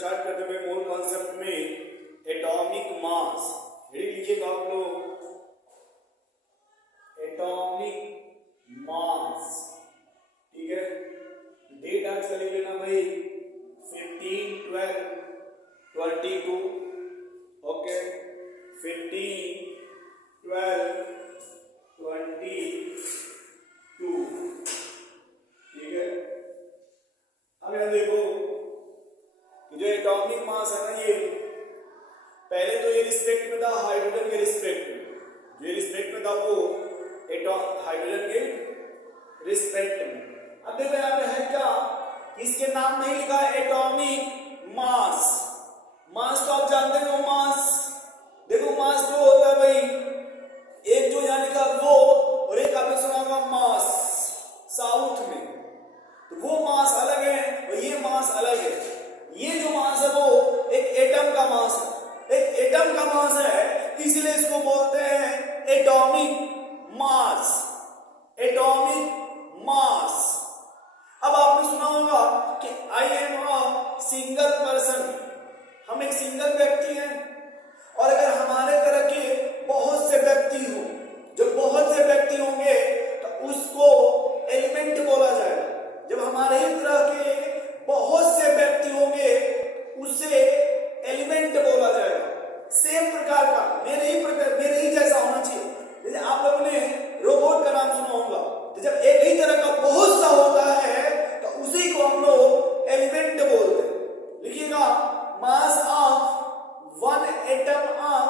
Start करते हुए मूल कॉन्सेप्ट में एटॉमिक मास हेडिंग लिखिएगा आप लोग, एटॉमिक मास। ठीक है, डेट आज का लिख लेना भाई 15/12/22। ओके, 15/12/22। ठीक है, अब यहां देखो जो एटॉमिक मास है ना, ये पहले तो ये रिस्पेक्ट में था हाइड्रोजन के रिस्पेक्ट में, जो रिस्पेक्ट में था वो हाइड्रोजन के रिस्पेक्ट में। अब देखो यहां पे है क्या, इसके नाम नहीं लिखा एटॉमिक मास। मास तो आप जानते हो, मास देखो मास जो होता है भाई, एक जो यहां लिखा वो और एक आपने सुना होगा मास साउथ में, तो वो मास अलग है और ये मास अलग है। ये जो मास है वो एक एटम का मास है, एक एटम का मास है, इसलिए इसको बोलते हैं एटॉमिक मास। Atomic mass. अब आपने सुना होगा कि I am a single person, हम एक सिंगल व्यक्ति हैं, और अगर हमारे तरह के बहुत से व्यक्ति हो, जब बहुत से व्यक्ति होंगे तो उसको एलिमेंट बोला जाएगा। जब हमारे ही तरह के बहुत से व्यक्ति होंगे उसे एलिमेंट बोला जाएगा। सेम प्रकार का, मेरे ही जैसा होना चाहिए। जैसे आप लोगों ने रोबोट का नाम सुना होगा, तो जब एक ही तरह का बहुत सा होता है तो उसी को हम लोग एलिमेंट बोलते हैं। लिखिएगा, mass of one atom of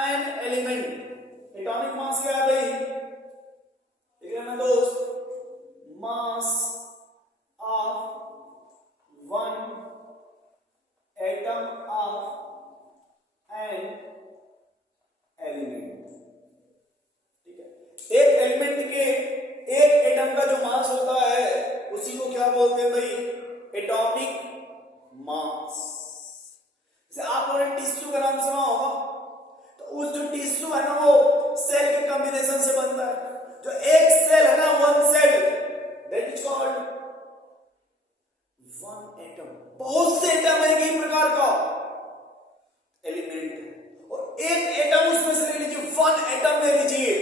an element. Atomic mass क्या है भाई, देखिए ना दोस्त, mass of one atom of an element. ठीक है, एक एलिमेंट के एक एटम का जो मास होता है उसी को क्या बोलते हैं भाई, एटॉमिक मास। जैसे आप लोगों ने टिश्यू का नाम सुना होगा, तो उस जो टिश्यू है ना वो सेल के कॉम्बिनेशन से बनता है। जो एक सेल है ना, one cell, that is called one atom. बहुत से एटम है एक ही प्रकार का एलिमेंट, और एक एटम उसमें से ले लीजिए, वन एटम ले लीजिए,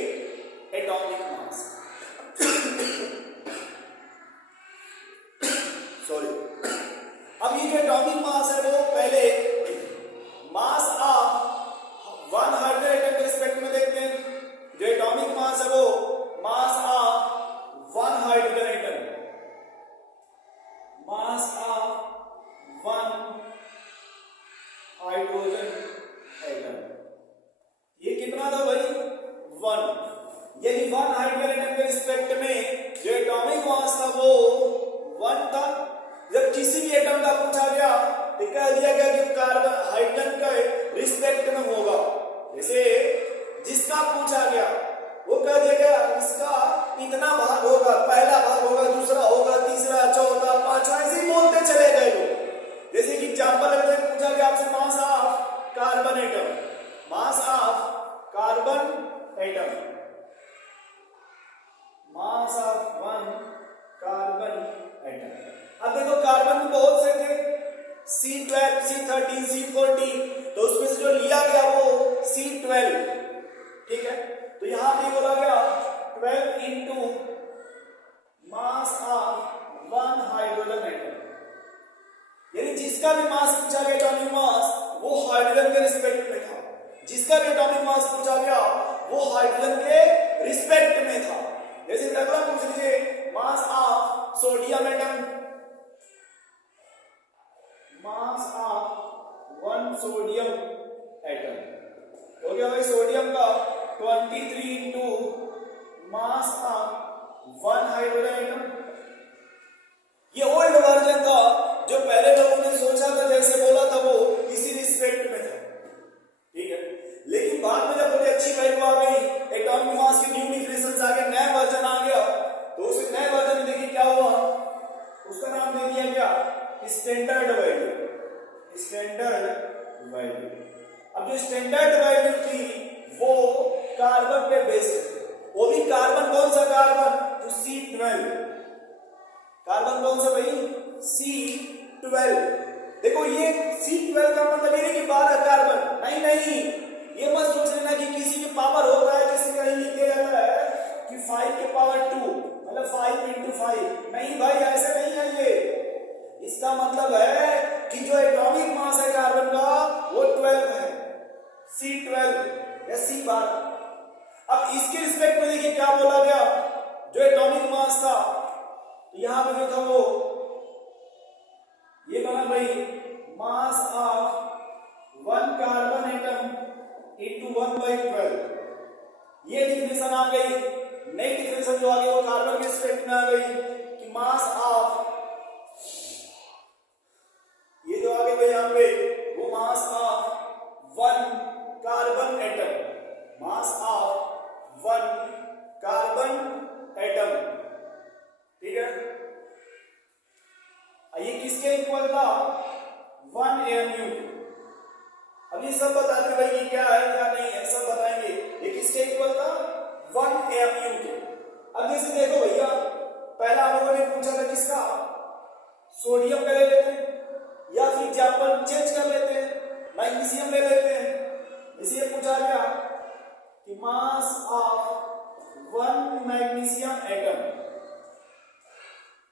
एटॉमिक मास। सॉरी, अब ये जो एटॉमिक मास है वो पहले mass of one hydrogen atom के रिस्पेक्ट में देखते हैं। जो एटॉमिक मास है वो mass of one hydrogen atom, mass of one hydrogen atom, ये कितना था भाई, 1। यदि वन हाइड्रोजन एटम के रिस्पेक्ट में जो एटॉमिक मास था वो 1 था। जब किसी भी एटम का पूछा गया तो कह दिया गया कि कार्बन हाइड्रोजन के रिस्पेक्ट में होगा। जैसे जिसका पूछा गया वो कह दिया गया इसका इतना भाग होगा, पहला भाग होगा, दूसरा होगा, तीसरा, चौथा, पांचवा, ऐसे ही बोलते चले गए लोग। जैसे कि एग्जांपल अगर पूछा गया आपसे mass of carbon atom, mass of carbon atom, mass of one carbon atom. अब देखो कार्बन में बहुत से थे, C12, C13, C14, तो उसमें से जो लिया गया वो C12। ठीक है, तो यहां पे बोला गया 12 into mass of one hydrogen atom. यानी जिसका भी मास पूछा गया एटॉमिक मास वो हाइड्रोजन के रिस्पेक्ट में था। जिसका भी एटॉमिक मास पूछा गया वो हाइड्रोजन के रिस्पेक्ट में था। जैसे अगला पूछ लीजिए mass of sodium atom, mass of one sodium atom हो गया भाई सोडियम का 23 into mass of one hydrogen atom. ये ओल्ड वर्जन था, जो पहले लोगों ने सोचा था, जैसे बोला था वो इसी रिस्पेक्ट में था। ठीक है, लेकिन बाद में जब थोड़ी अच्छी वैल्यू आ गई, एटॉमिक मास की न्यू डिफिनेशंस आ गए, नया वर्जन आ गया, तो उस नए वर्जन में देखिए क्या हुआ, उसका नाम दे दिया गया स्टैंडर्ड वैल्यू। Standard value. अब जो स्टैंडर्ड वैल्यू थी वो कार्बन पे बेस्ड है। वो भी कार्बन, कौन सा कार्बन, तो C12। कार्बन कौन सा भाई, C12। देखो ये C12 का मतलब ये नहीं कि 12 कार्बन, नहीं नहीं, ये मत सोच लेना कि किसी की पावर होता है, जैसे कहीं लिख दिया जाता है कि 5 के पावर 2 मतलब 5 into 5, नहीं भाई ऐसे नहीं है ये। इसका मतलब है कि जो एटॉमिक मास है कार्बन का वो 12 है, C12 या C12। अब इसके रिस्पेक्ट में देखिए क्या बोला गया, जो एटॉमिक मास था यहां पे जो था वो ये बना भाई मास ऑफ 1 कार्बन एटम into 1/12। ये डिफिनेशन आ गई। नई डिफिनेशन जो आ गई वो कार्बन के रिस्पेक्ट में आ गई कि मास ऑफ, ये जो आ गई भाई यहां पे वो मास of 1 carbon atom, mass of 1 carbon atom, ठीक है। ये किसके इक्वल था, 1 AMU। अब ये सब बताते भाई कि क्या है क्या नहीं है, सब बताएंगे। ये किसके इक्वल था, 1 AMU के। अब जैसे देखो भैया, पहला हम लोगों ने पूछा था किसका, सोडियम का ले लेते हैं, या फिर एग्जाम्पल चेंज कर लेते हैं, मैग्नीशियम ले लेते हैं। इसे पूछा गया कि मास ऑफ 1 मैग्नीशियम एटम,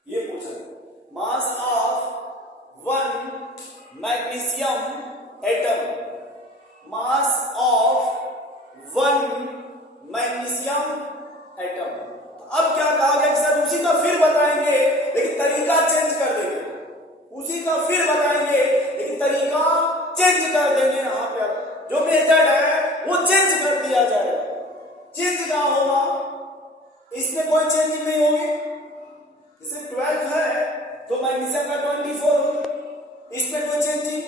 ये पूछा मास of 1 magnesium atom, mass of 1 magnesium atom. अब क्या कहा गया कि सर उसी का फिर बताएंगे लेकिन तरीका चेंज कर देंगे, उसी का फिर बताएंगे लेकिन तरीका चेंज कर देंगे। यहां पे जो मेथड है वो चेंज कर दिया जाएगा। चेंज क्या होगा, इसमें कोई चेंजिंग नहीं होगी। जैसे 12 है तो मैग्नीशियम का 24 होगा, इसमें कोई चेंजिंग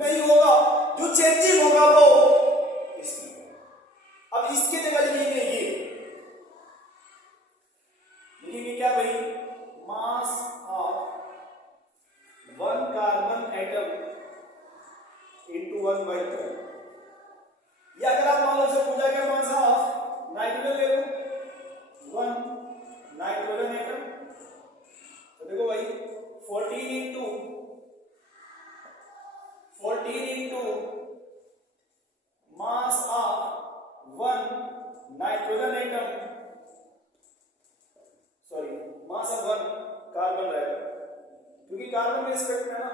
नहीं होगा। जो चेंजिंग होगा वो इसमें। अब इसके जगह लिखेंगे ये क्या भाई, मास ऑफ 1 कार्बन एटम into 1/12। या अगर आप मान लो से पूछा गया मास ऑफ नाइट्रोजन ले लो, 1 नाइट्रोजन एटम, तो देखो भाई 14 into mass of 1 nitrogen atom, sorry mass of 1 carbon रहेगा, क्योंकि कार्बन में रिस्पेक्ट है ना।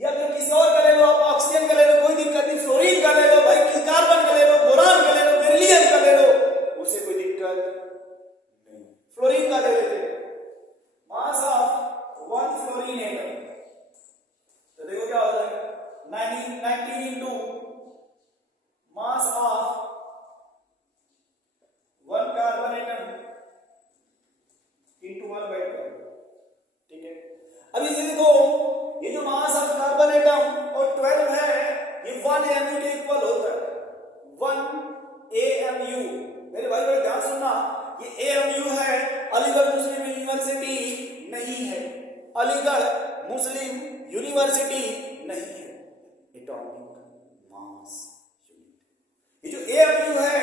या फिर किसी और का ले लो, आप ऑक्सीजन का ले लो, कोई दिक्कत नहीं, फ्लोरीन का ले लो भाई, कार्बन का ले लो, बोरान का ले लो, बेरिलियम का ले लो, उससे कोई दिक्कत नहीं। फ्लोरीन का ले लेते, मास ऑफ 1 फ्लोरीन एटम, तो देखो क्या हो जाएगा 19 into mass of 1 carbon atom into 1/12, ठीक है। अब ये देखो, ये जो मास ऑफ कार्बन एटम और 12 है ये 1 AMU के इक्वल होता है, 1 AMU। मेरे भाई बड़े ध्यान सुनना, ये AMU है, अलीगढ़ मुस्लिम यूनिवर्सिटी नहीं है, अलीगढ़ मुस्लिम यूनिवर्सिटी नहीं है। एटॉमिक मास यूनिट, ये जो AMU है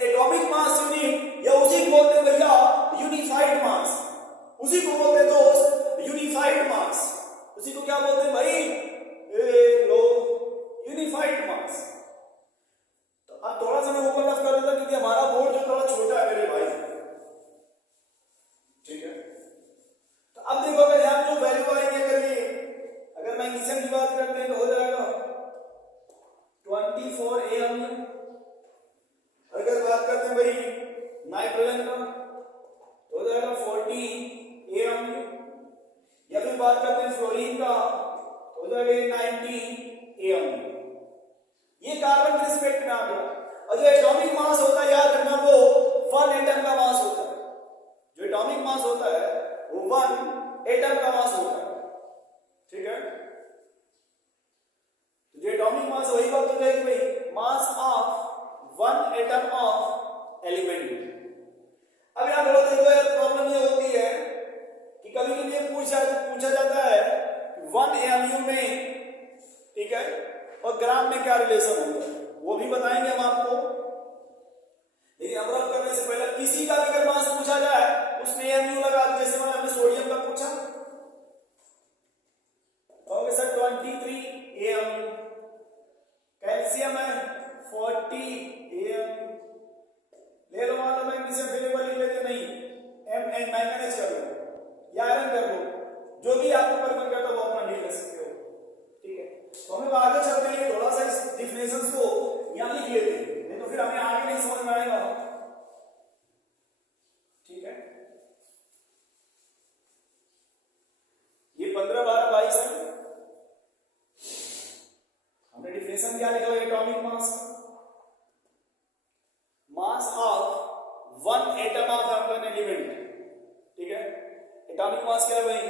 एटॉमिक मास यूनिट, या उसी को बोलते हैं भैया यूनिफाइड मास, उसी को बोलते हैं दोस्त यूनिफाइड मास, उसी को क्या बोलते हैं भाई, यूनिफाइड मास। तो अब थोड़ा सा मैं ऊपर रफ कर देता क्योंकि हमारा बोर्ड जो थोड़ा छोटा है मेरे भाई, ठीक है। तो अब देखो अगर यहाँ जो वैल्यू आएंगे, अगर मैग्नीशियम की बात करते हैं तो हो जाएगा 24 AMU। अगर बात करते हैं भाई नाइट्रोजन का तो हो जाएगा 40 AMU। या फिर बात करते हैं फ्लोरीन का तो हो जाएगा 90 AMU। ये कार्बन के रिस्पेक्ट में आ गया। और जो एटॉमिक मास होता है याद रखना वो 1 एटम का मास होता है, जो एटॉमिक मास होता है वो 1 एटम का मास होता है, ठीक है। तो जो एटॉमिक मास वही बात हो जाएगी भाई, मास ऑफ 1 एटम ऑफ एलिमेंट। अब यहां थोड़ा देखो प्रॉब्लम ये होती है कि कभी कभी ये पूछा जाता है 1 AMU में, ठीक है, और ग्राम में क्या रिलेशन होता है वो भी बताएंगे हम आपको। लेकिन अमरत करने से पहले किसी का भी अगर मास पूछा जाए उसमें AMU लगा, जैसे हमने सोडियम का पूछा, कहोगे सर 23 AMU, कैल्शियम है 40 AMU। ले लो, मान लो मैग्नीशियम अवेलेबल लिख लेते नहीं, Mn मैंगनीज कर लो या आयरन कर लो, जो भी आपको परिवर्तन करता वो अपना लिख सकते हो। ठीक है, तो हम लोग आगे चलते हैं, थोड़ा सा इस डिफिनेशंस को यहां लिख लेते हैं, नहीं तो फिर हमें आगे नहीं समझ में आएगा। ठीक है, ये 15 12 22 है। हमने डिफिनेशन क्या लिखा है एटॉमिक मास का? Mass of one atom of an element. ठीक है, एटॉमिक मास क्या है भाई?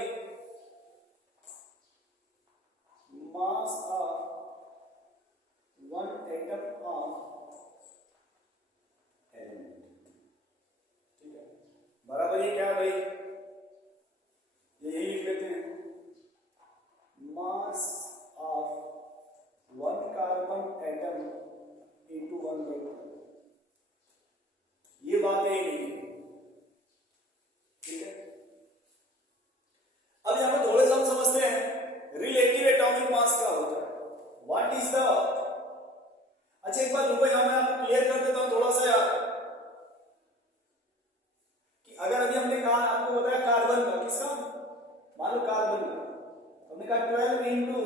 Mass of one atom of element. ठीक है, बराबर ये क्या है भाई? यही लिख लेते हैं, mass of one carbon atom into one by. ये बात एक ही है। ठीक है, अब यहां पर थोड़े से हम समझते हैं रिलेटिव एटॉमिक मास क्या होता है, व्हाट इज द। अच्छा एक बार रुको, यहां मैं आपको क्लियर कर देता हूं थोड़ा सा यार, कि अगर अभी हमने कहा, आपको बताया कार्बन का, किसका? मान लो कार्बन का, हमने कहा 12 into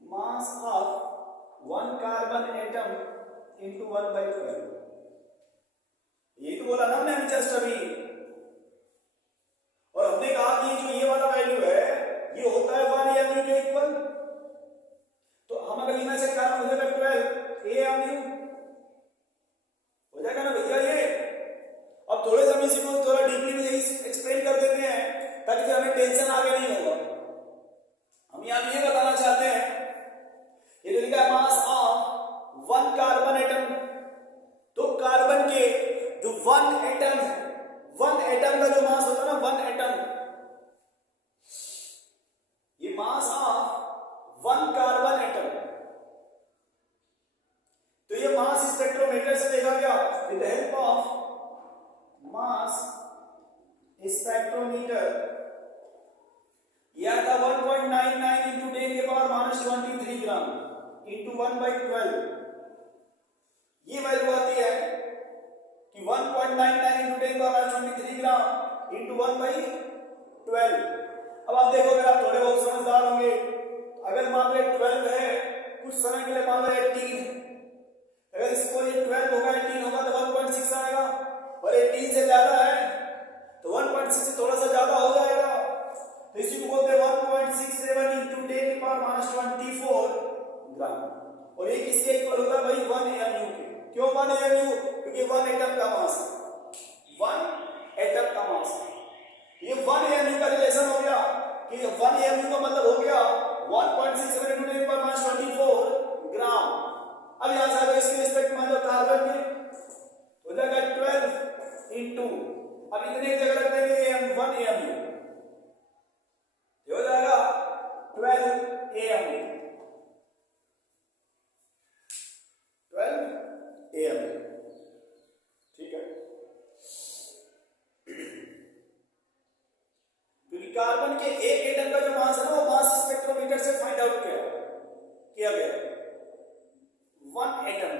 mass of one carbon atom into 1/12। ये तो बोला ना हमने जस्ट अभी, और हमने कहा कि जो ये वाला वैल्यू है ये होता है 1 AMU के इक्वल। तो हम अगर लिखना चाहे कार्बन हो जाएगा 12 AMU हो जाएगा ना भैया ये। अब थोड़े से हम इसी को थोड़ा डीपली में एक्सप्लेन कर देते हैं ताकि फिर हमें टेंशन आगे नहीं होगा। हम यहां ये बताना चाहते हैं, ये जो लिखा है mass of one carbon atom, तो कार्बन के जो वन एटम है, वन एटम का जो मास होता है ना, वन एटम, ये mass of one carbon atom. तो ये मास स्पेक्ट्रोमीटर से देखा गया with the help of mass spectrometer, यह था 1.99 इंटू 10 के पावर -23 ग्राम इंटू 1/12। ये वैल्यू आती है कि 1.99 इंटू 10 पावर -23 ग्राम इंटू 1/12। अब आप देखो, अगर आप थोड़े बहुत समझदार होंगे, अगर मान लो 12 है, कुछ समय के लिए मान लो 18, अगर इसको ये 12 होगा 18 होगा तो 1.6 आएगा, और 18 से ज्यादा है तो 1.6 से थोड़ा सा ज्यादा हो जाएगा, तो इसी को बोलते हैं 1.67 इंटू 10 की पावर -24 ग्राम। और ये किसके इक्वल होगा भाई? 1 AMU के। क्यों 1 AMU? क्योंकि 1 एटम का मास है, 1 एटम का मास है। ये 1 AMU का रिलेशन हो गया कि 1 AMU का मतलब हो गया 1.67 इंटू 10 की पावर -24 ग्राम। अब यहां से अगर इसके रिस्पेक्ट में जो कार्बन के हो जाएगा 12 इंटू, अब इतने जगह रख देंगे 1 AMU, हो जाएगा 12 AMU, 12 AMU। ठीक है, क्योंकि कार्बन के एक एटम का जो मास है ना, वो मास स्पेक्ट्रोमीटर से फाइंड आउट किया गया 1 एटम।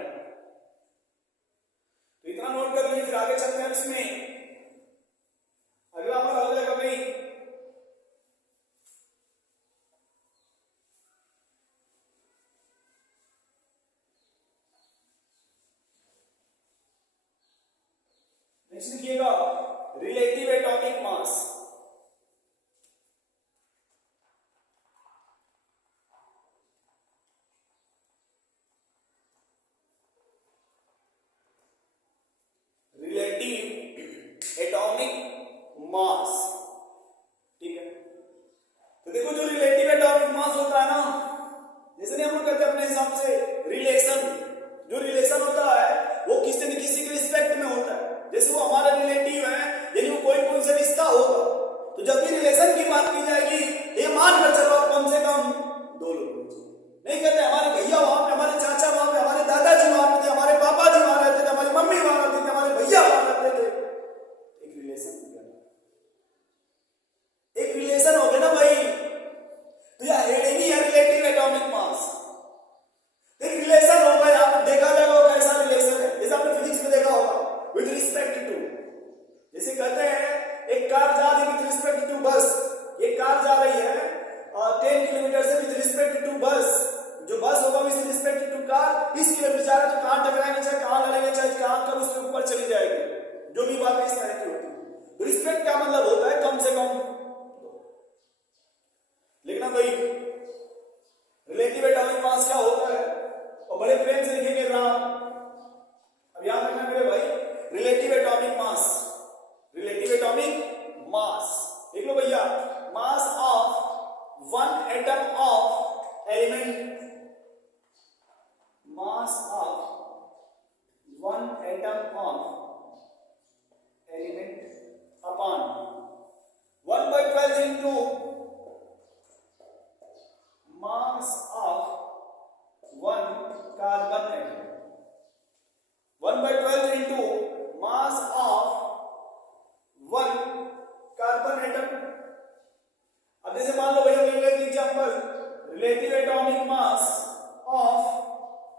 तो इतना नोट कर लीजिए, फिर आगे चलते हैं। इसमें अगला हमारा हो जाएगा भाई नेक्स्ट, लिखिएगा रिलेटिव एटॉमिक मास। रिलेटिव एटॉमिक मास। ठीक है, तो देखो जो रिलेटिव एटॉमिक मास होता है ना, जैसे नहीं हम लोग कहते हैं अपने हिसाब से रिलेशन, जो रिलेशन होता है वो किसी न किसी के रिस्पेक्ट में होता है। जैसे वो हमारा रिलेटिव है, यानी वो कोई से रिश्ता होगा, तो जब भी रिलेशन की बात की जाएगी, ये मान कर चलो कम से कम 2 लोग नहीं कहते हमारे भैया वहां पे, हमारे चाचा वहां पे, हमारे दादाजी वहां पे थे, हमारे पापा जी वहां रहते थे, हमारी मम्मी वहां रहते थे, हमारे भैया वहां रहते थे। एक रिलेशन हो गया ना भाई। तो यह भाई रिलेटिव एटॉमिक मास क्या होता है, और बड़े प्रेम से लिखेंगे राम। अब याद रखना मेरे भाई, रिलेटिव एटॉमिक मास, रिलेटिव एटॉमिक मास देख लो भैया, mass of one atom of element, mass of one atom of element upon 1/12 into mass of one carbon atom, 1/12 into mass of one carbon atom। अब जैसे मान लो भैया ले लेते example relative atomic mass of,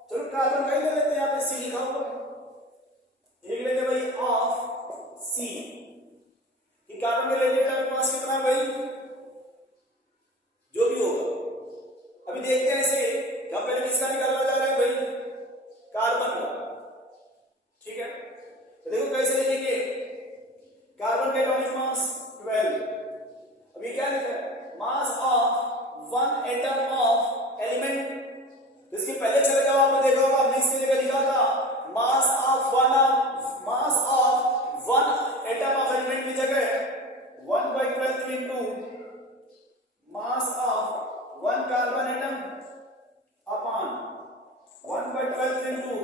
चलो carbon का ही ले लेते हैं, यहाँ पे सी लिखा हुआ है, लिख लेते भाई ऑफ सी, कि कार्बन के रिलेटिव एटॉमिक मास कितना है भाई, जो भी होगा। अभी देखते हैं इसे, हम पहले किसका निकालना जा रहे हैं भाई, कार्बन का, ठीक है। तो देखो कैसे लिखेंगे, कार्बन का एटॉमिक मास 12, अभी क्या लिखा है, mass of one atom of element. इसके पहले चले जाओ, आपने देखा होगा, हमने इसके जगह लिखा था mass of one atom of element की जगह 1/12 into mass of one carbon atom upon 1/12 into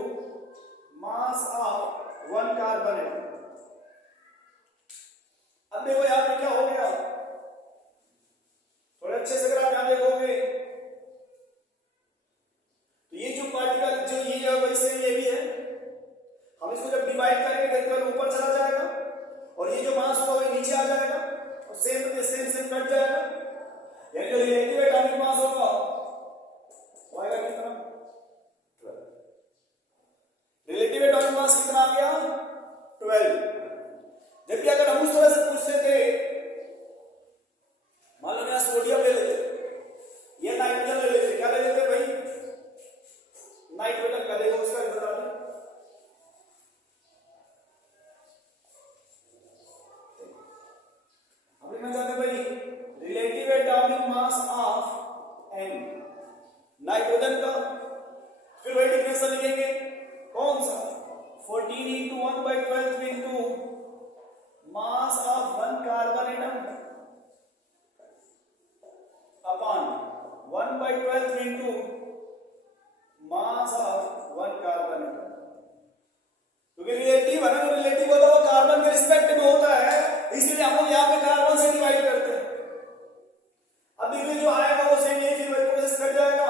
mass of one carbon atom. अब देखो यहाँ पे क्या हो गया, थोड़े अच्छे से अगर आप यहाँ देखोगे तो ये जो पार्टिकल जो ये है वैसे ये भी है, हम इसको जब डिवाइड करेंगे देखते हैं ऊपर चला जाएगा, और ये जो मास होगा वो नीचे आ जाएगा, और सेम कट जाएगा, यानी जो रिलेटिव एटॉमिक मास होगा वो आएगा कितना, 12। रिलेटिव एटॉमिक मास कितना आ गया, 12। जबकि अगर हम उस तरह से पूछते थे, मान लो यहाँ सोडियम ले लेते, ये नाइट्रोजन ले लेते, क्या ले लेते भाई, नाइट्रोजन का, देखो उसका बता दें, हम लिखना चाहते भाई relative atomic mass of N, nitrogen का, फिर वही डिफरेंशियल लिखेंगे, कौन सा, 14 into 1/12 into mass of one carbon atom upon 1/12 into mass of one carbon atom. क्योंकि रिलेटिव है ना, जो रिलेटिव होता है वो कार्बन के रिस्पेक्ट में होता है, इसलिए हम लोग यहाँ पे कार्बन से डिवाइड करते हैं। अब देखिए जो आएगा वो सेम यही फिर प्रोसेस कर जाएगा,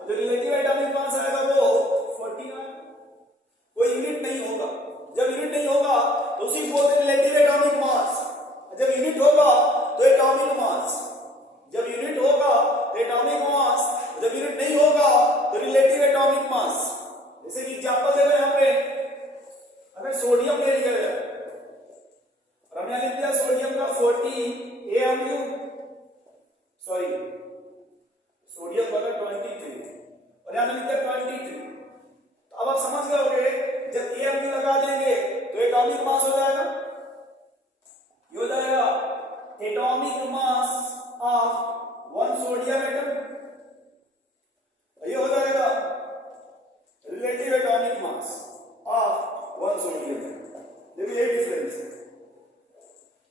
जो रिलेटिव एटॉमिक मास आएगा वो 14 आएगा, कोई यूनिट नहीं होगा। जब यूनिट नहीं होगा तो उसी को बोलते हैं रिलेटिव एटॉमिक मास, जब यूनिट होगा तो एटॉमिक मास, जब यूनिट होगा तो एटॉमिक मास, जब यूनिट नहीं होगा तो रिलेटिव एटॉमिक मास। जैसे कि एग्जांपल दे रहे हैं यहाँ पे, अगर सोडियम ले लिया जाए और हमने लिख दिया सोडियम का 40 AMU, सॉरी सोडियम का 23 और यहाँ लिख दिया 23, तो अब आप समझ गए होंगे जब AMU लगा देंगे तो एटॉमिक मास हो जाएगा, ये हो जाएगा atomic mass of one sodium atom, ये हो जाएगा relative atomic mass of one sodium atom. देखिए ये डिफरेंस है,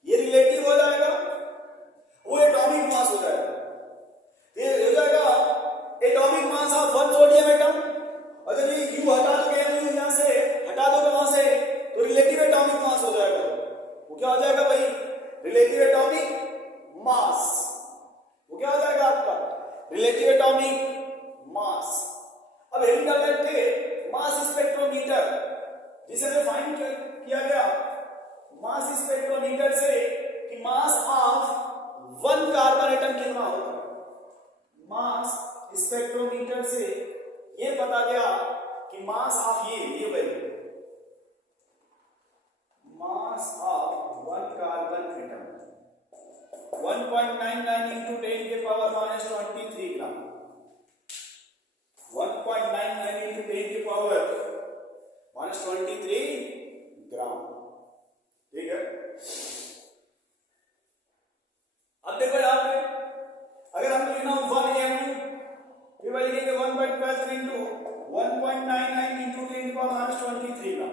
ये रिलेटिव हो जाएगा, वो एटॉमिक मास हो जाएगा, ये हो जाएगा atomic mass of one sodium atom, और जब ये U हटा दोगे, यहां से हटा दोगे वहां से, तो रिलेटिव एटॉमिक मास हो जाएगा, वो क्या हो जाएगा भाई, रिलेटिव एटॉमिक मास, वो क्या हो जाएगा आपका रिलेटिव एटॉमिक मास। अब यही कर लेते मास स्पेक्ट्रोमीटर, जिसे हमने फाइंड किया गया मास स्पेक्ट्रोमीटर से कि mass of one carbon atom कितना होता है, मास स्पेक्ट्रोमीटर से ये पता गया कि मास ऑफ ये भाई mass of one carbon atom 1.99 into 10 के पावर माइनस 23 ग्राम, 1.99 into 10 के पावर माइनस 23 ग्राम, ठीक है। अब देखो यहाँ पे अगर हम लिखना 1.23 ग्राम।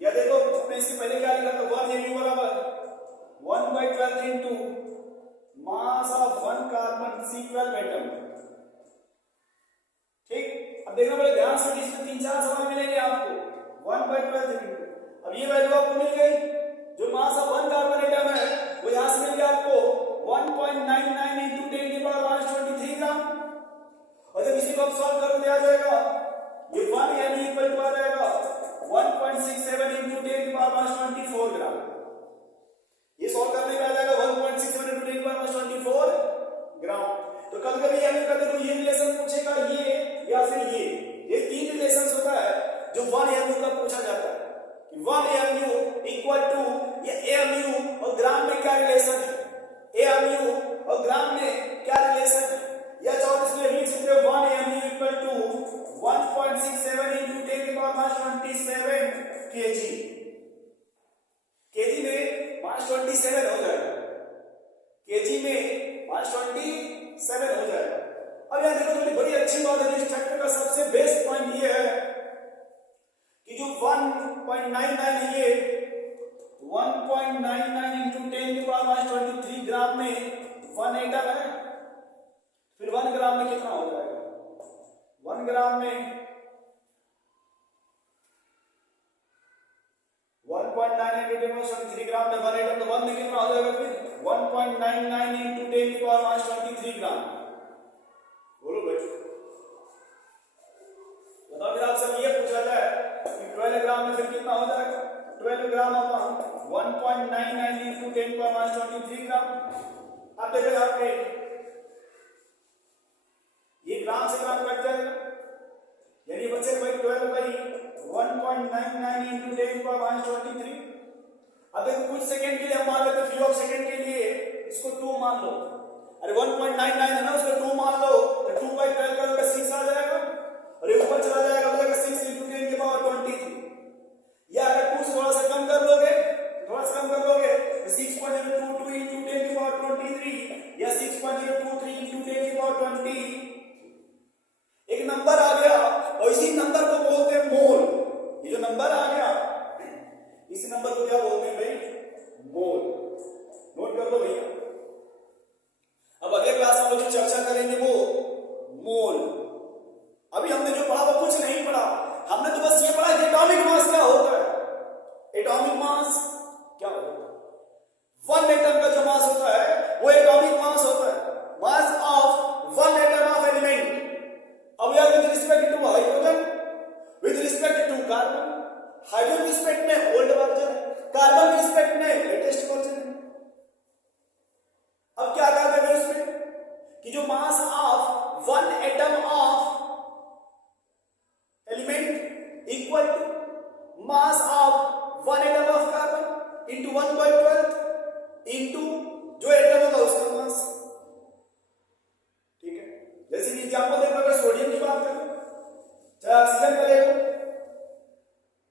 या देखो हमने इसके पहले क्या लिखा था, 1 mu बराबर 1/12 into mass of 1 carbon C12 atom. ठीक, अब देखना बड़े ध्यान से, इसमें 3-4 सवाल मिलेंगे आपको। 1/12 into, अब ये वैल्यू आपको मिल गई, जो मास ऑफ 1 कार्बन एटम है वो यहां से मिल गया आपको 1.99 into 10⁻23 ग्राम। और जब इसी को आप सॉल्व करोगे आ जाएगा ये 1 यानी इक्वल टू आ जाएगा 1.67 into 10⁻24 ग्राम। ये सॉल्व करने पे आ जाएगा 1.67 into 10⁻24 ग्राम। तो कभी कभी हमें कहते हैं ये रिलेशन पूछेगा ये या फिर ये 3 रिलेशंस होता है जो 1 mu का पूछा जाता है कि 1 mu इक्वल टू ये mu और ग्राम में क्या रिलेशन है, mu और ग्राम में क्या रिलेशन है, या चाहो इसमें लिख सकते हो 1 mu equal to 1.67 into 10⁻27 kg। kg में मास 27 हो जाएगा, kg में मास 27 हो जाएगा। अब यहां देखो थोड़ी बड़ी अच्छी बात है, इस चैप्टर का सबसे बेस्ट पॉइंट ये है कि जो 1.99 है ये 1.99 into 10⁻23 ग्राम में 1 एटम है। फिर 1 ग्राम में कितना हो जाएगा, 1 ग्राम में 1.99 into 10⁻23 ग्राम में 1 एटम, तो 1 में कितना हो जाएगा फिर 1.99 into 10⁻23 ग्राम। बोलो भाई, बताओ फिर आपसे ये पूछा जाए कि 12 ग्राम में फिर कितना हो जाएगा, 12 ग्राम अपॉन 1.99 into 10⁻23 ग्राम। अब देखो यहाँ पे ये ग्राम से ग्राम कट जाएगा, यानी बचे भाई 12/1.99 into 10⁻23। अब देखो कुछ सेकंड के लिए हम मान लेते हैं, फ्यू ऑफ सेकंड के लिए इसको 2 मान लो। अरे 1.99 है ना, उसको 2 मान लो तो 2/12 का 6 आ जाएगा और ये ऊपर चला जाएगा, मतलब 6 into 10⁻23। या अगर 2 से थोड़ा सा कम कर लोगे तो 6.022 into 10⁻23 या 6.023 into 10⁻20 एक नंबर आ गया, और इसी नंबर को बोलते हैं मोल। ये जो नंबर आ गया इसी नंबर को क्या बोलते हैं भाई, मोल। नोट कर लो भैया। अब अगले क्लास में हम लोग चर्चा करेंगे वो मोल। अभी हमने जो पढ़ा वो कुछ नहीं पढ़ा, हमने तो बस ये पढ़ा कि एटॉमिक मास क्या होता है। एटॉमिक मास क्या होता है, 1 एटम का जो मास होता है वो एटॉमिक मास होता है, mass of 1 atom of element. अब यार with respect to hydrogen, with respect to carbon, hydrogen respect में ओल्ड वर्जन, कार्बन रिस्पेक्ट में लेटेस्ट वर्जन। अब क्या कहा गया इसमें कि जो mass of 1 atom of element equal to mass of 1 atom of carbon into 1/12 into जो एटम होगा उसका मास। ठीक है, जैसे कि एग्जांपल देखो, अगर सोडियम की बात करें, चाहे ऑक्सीजन का ले लो,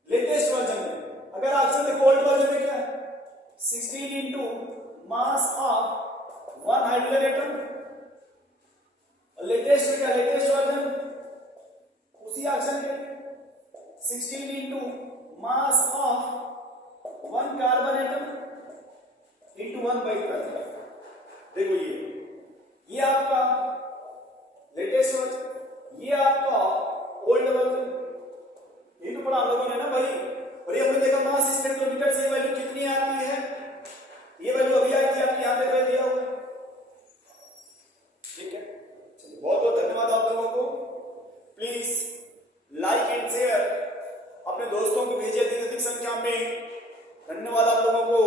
लेटेस्ट वर्जन में अगर ऑक्सीजन देखो ओल्ड वर्जन में क्या है 16 into mass of 1 hydrogen atom, और लेटेस्ट क्या, लेटेस्ट वर्जन उसी ऑक्सीजन के 16 into mass of 1 carbon atom into 1/12। देखो ये आपका लेटेस्ट वर्जन, ये आपका ओल्ड वर्जन। ये तो पढ़ा हम लोगों ने ना भाई। और ये हमने देखा मास स्पेक्ट्रोमीटर से वैल्यू कितनी आती है, ये वैल्यू अभी आई थी आपके यहाँ पे दिया हुआ। ठीक है, चलिए बहुत बहुत धन्यवाद आप लोगों को। प्लीज लाइक एंड शेयर अपने दोस्तों को भेजिए अधिक संख्या में। धन्यवाद आप लोगों को।